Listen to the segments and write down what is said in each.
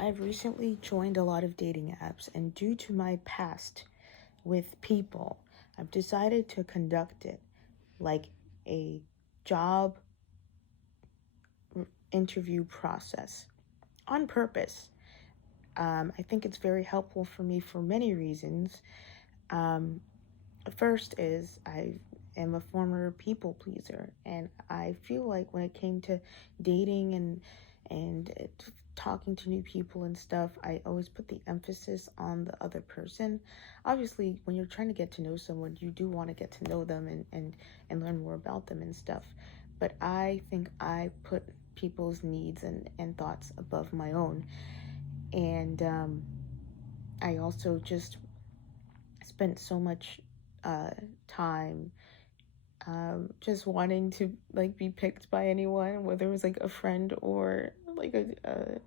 I've recently joined a lot of dating apps, and due to my past with people, I've decided to conduct it like a job interview process on purpose. I think it's very helpful for me for many reasons. Um, First is I am a former people pleaser, and I feel like when it came to dating and talking to new people and stuff, I always put the emphasis on the other person. Obviously, when you're trying to get to know someone, you do want to get to know them and learn more about them and stuff. But I think I put people's needs and thoughts above my own. And I also just spent so much uh, time just wanting to like be picked by anyone, whether it was like a friend or like a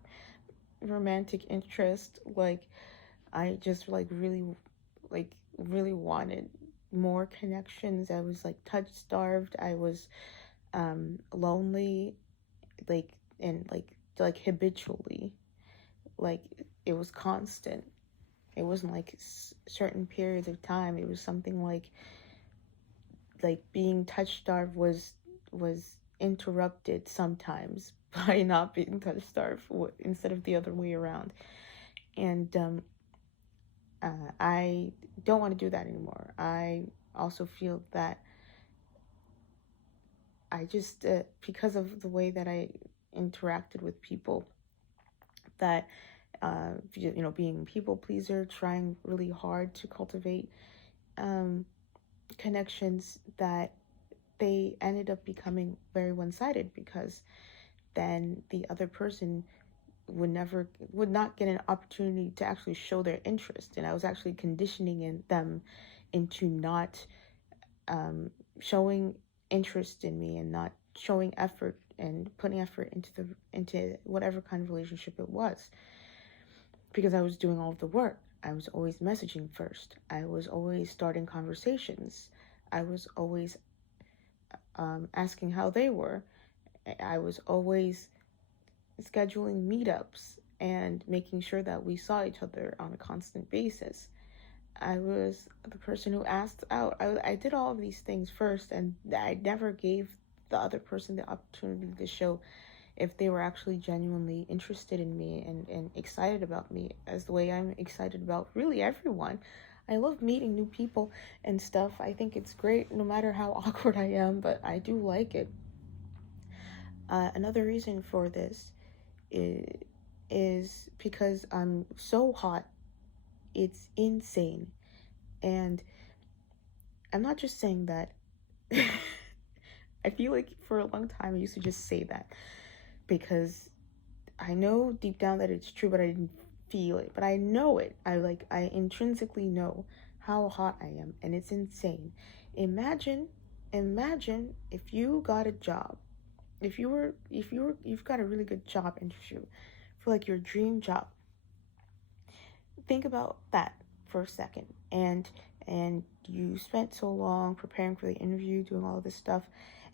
romantic interest. Like I just like really wanted more connections. I was like touch starved. I was lonely, like and like habitually. Like it was constant. It wasn't like certain periods of time. It was something like being touch starved was interrupted sometimes by not being touch starved instead of the other way around. And I don't want to do that anymore. I also feel that I just because of the way that I interacted with people, that being a people pleaser, trying really hard to cultivate um, connections, that they ended up becoming very one-sided, because then the other person would not get an opportunity to actually show their interest, and I was actually conditioning them into not um, showing interest in me and not showing effort and putting effort into whatever kind of relationship it was, because I was doing all of the work. I was always messaging first. I was always starting conversations. I was always asking how they were. I was always scheduling meetups and making sure that we saw each other on a constant basis. I was the person who asked out. I did all of these things first, and I never gave the other person the opportunity to show if they were actually genuinely interested in me and excited about me as the way I'm excited about really everyone. I love meeting new people and stuff. I think it's great no matter how awkward I am, but I do like it. Another reason for this is, is because I'm so hot. It's insane. And I'm not just saying that. I feel like for a long time I used to just say that because I know deep down that it's true, but I didn't feel it. But I know it. I intrinsically know how hot I am, and it's insane. Imagine, imagine if you got a job. You've got a really good job interview for like your dream job. Think about that for a second. And you spent so long preparing for the interview, doing all of this stuff,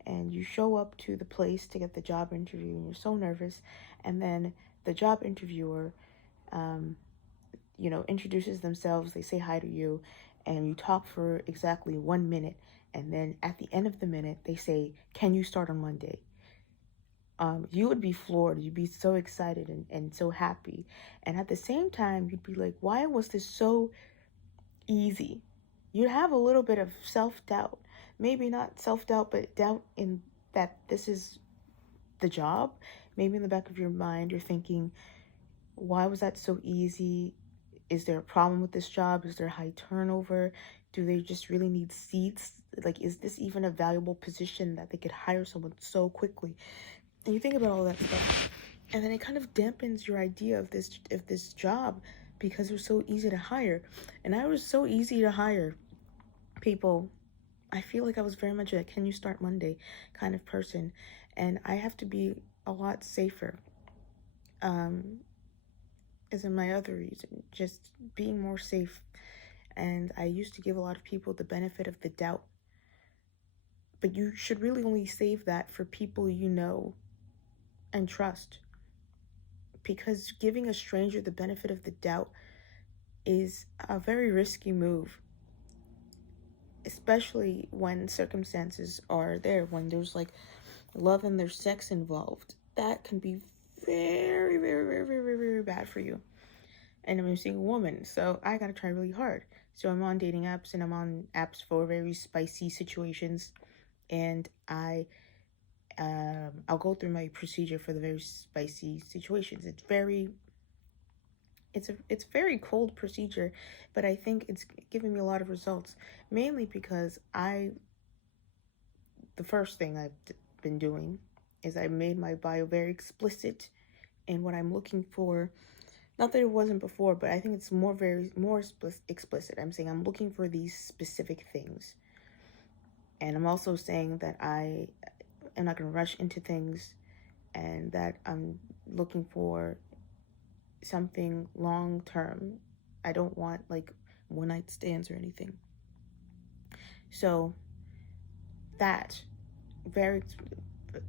and you show up to the place to get the job interview, and you're so nervous, and then the job interviewer um, introduces themselves, they say hi to you, and you talk for exactly 1 minute, and then at the end of the minute they say, can you start on Monday? You would be floored. You'd be so excited and so happy. And at the same time, you'd be like, why was this so easy? You'd have a little bit of self-doubt. Maybe not self-doubt, but doubt in that this is the job. Maybe in the back of your mind, you're thinking, why was that so easy? Is there a problem with this job? Is there high turnover? Do they just really need seats? Like, is this even a valuable position that they could hire someone so quickly? And you think about all that stuff, and then it kind of dampens your idea of this job, because it was so easy to hire. And I was so easy to hire people. I feel like I was very much a can you start Monday kind of person, and I have to be a lot safer. Um, is in my other reason, just being more safe. And I used to give a lot of people the benefit of the doubt, but you should really only save that for people you know and trust. because giving a stranger the benefit of the doubt is a very risky move, especially when circumstances are there, when there's like love and there's sex involved. That can be very, very, very, very, very, very bad for you. And I'm a single woman, so I gotta try really hard. So I'm on dating apps, and I'm on apps for very spicy situations, and I'll go through my procedure for the very spicy situations. It's a very cold procedure, but I think it's giving me a lot of results, mainly because the first thing I've been doing is I made my bio very explicit in what I'm looking for. Not that it wasn't before, but I think it's more explicit. I'm saying I'm looking for these specific things. And I'm also saying that I am not going to rush into things, and that I'm looking for something long term. I don't want like one night stands or anything. So that very,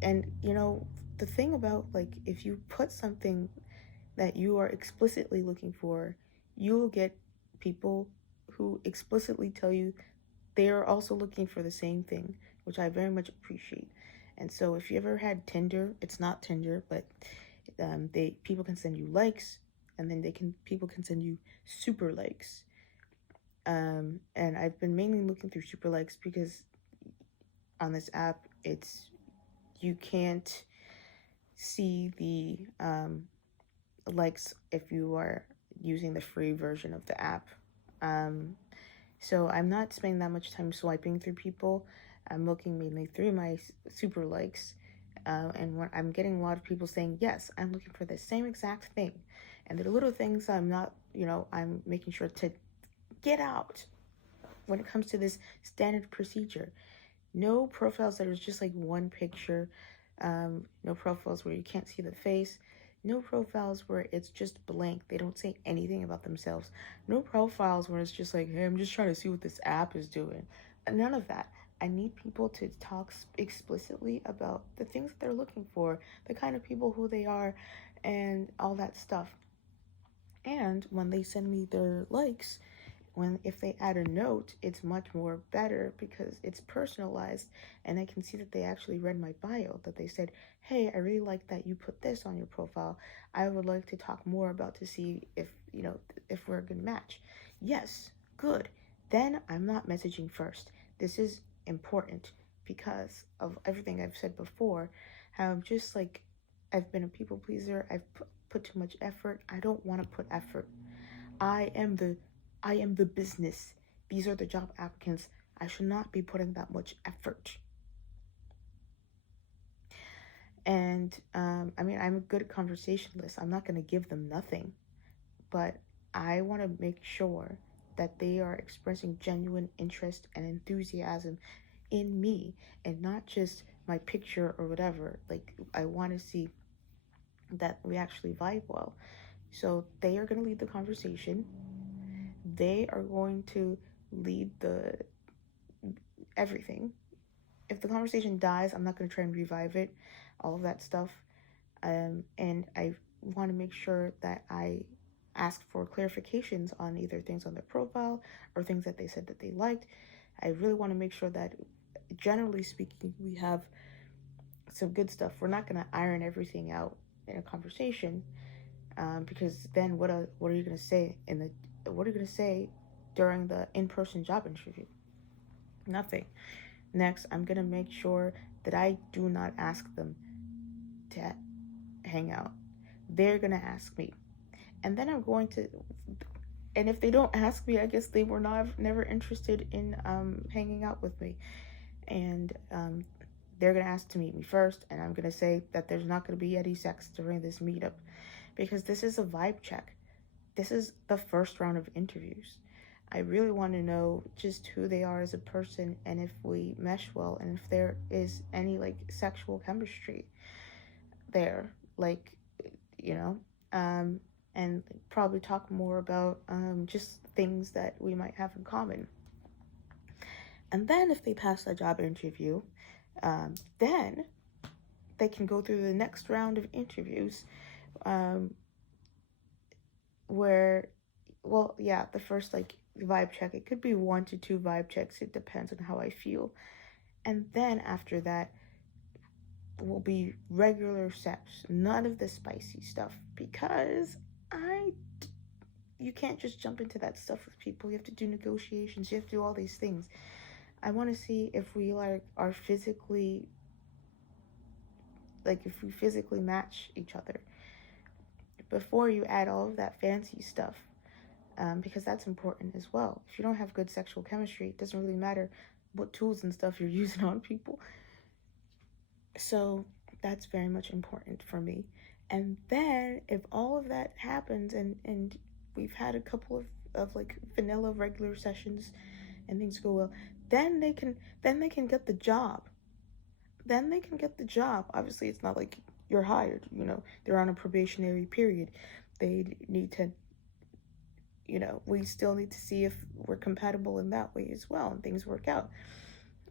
and you know, the thing about like if you put something that you are explicitly looking for, you'll get people who explicitly tell you they are also looking for the same thing, which I very much appreciate. And so if you ever had Tinder, it's not Tinder, but people can send you likes, and then people can send you super likes. And I've been mainly looking through super likes because on this app, you can't see the likes if you are using the free version of the app. So I'm not spending that much time swiping through people. I'm looking mainly through my super likes. And when I'm getting a lot of people saying, yes, I'm looking for the same exact thing. And the little things I'm not, I'm making sure to get out when it comes to this standard procedure. No profiles that is just like one picture. No profiles where you can't see the face. No profiles where it's just blank. They don't say anything about themselves. No profiles where it's just like, hey, I'm just trying to see what this app is doing. None of that. I need people to talk explicitly about the things that they're looking for, the kind of people who they are, and all that stuff. And when they send me their likes, if they add a note, it's much more better because it's personalized, and I can see that they actually read my bio, that they said, hey, I really like that you put this on your profile. I would like to talk more about to see if we're a good match. Yes, good. Then I'm not messaging first. This is important because of everything I've said before. How I'm just like, I've been a people pleaser. I've put too much effort. I don't want to put effort. I am the business. These are the job applicants. I should not be putting that much effort. And I'm a good conversationalist. I'm not going to give them nothing, but I want to make sure that they are expressing genuine interest and enthusiasm in me, and not just my picture or whatever. Like, I want to see that we actually vibe well. So they are going to lead the conversation. They are going to lead everything. If the conversation dies, I'm not going to try and revive it, all of that stuff. And I want to make sure that I ask for clarifications on either things on their profile or things that they said that they liked. I really want to make sure that, generally speaking, we have some good stuff. We're not going to iron everything out in a conversation, because then what are you going to say during the in-person job interview? Nothing. Next, I'm going to make sure that I do not ask them to hang out. They're going to ask me. And then and if they don't ask me, I guess they were never interested in hanging out with me. And they're going to ask to meet me first, and I'm going to say that there's not going to be any sex during this meetup, because this is a vibe check. This is the first round of interviews. I really want to know just who they are as a person, and if we mesh well, and if there is any like sexual chemistry there, like, and probably talk more about just things that we might have in common. And then if they pass the job interview, then they can go through the next round of interviews, where, well, yeah, the first like vibe check, it could be 1 to 2 vibe checks. It depends on how I feel. And then after that will be regular sex, none of the spicy stuff, because I you can't just jump into that stuff with people. You have to do negotiations. You have to do all these things. I want to see if we are physically, like if we physically match each other before you add all of that fancy stuff, because that's important as well. If you don't have good sexual chemistry, it doesn't really matter what tools and stuff you're using on people. So that's very much important for me. And then if all of that happens, and we've had a couple of like vanilla regular sessions and things go well, then they can get the job. Then they can get the job. Obviously, it's not like you're hired, you know, they're on a probationary period. They need to, you know, we still need to see if we're compatible in that way as well and things work out.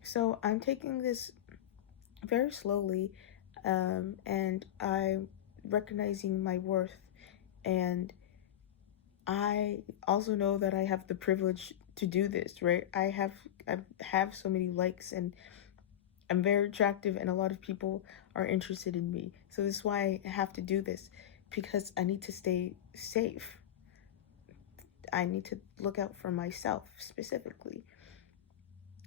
So I'm taking this very slowly, and I'm recognizing my worth, and I also know that I have the privilege to do this, right? I have so many likes, and I'm very attractive, and a lot of people are interested in me. So this is why I have to do this, because I need to stay safe. I need to look out for myself specifically.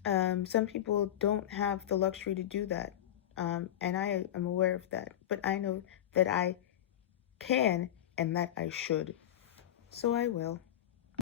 Some people don't have the luxury to do that, and I am aware of that. But I know that I can and that I should. So I will.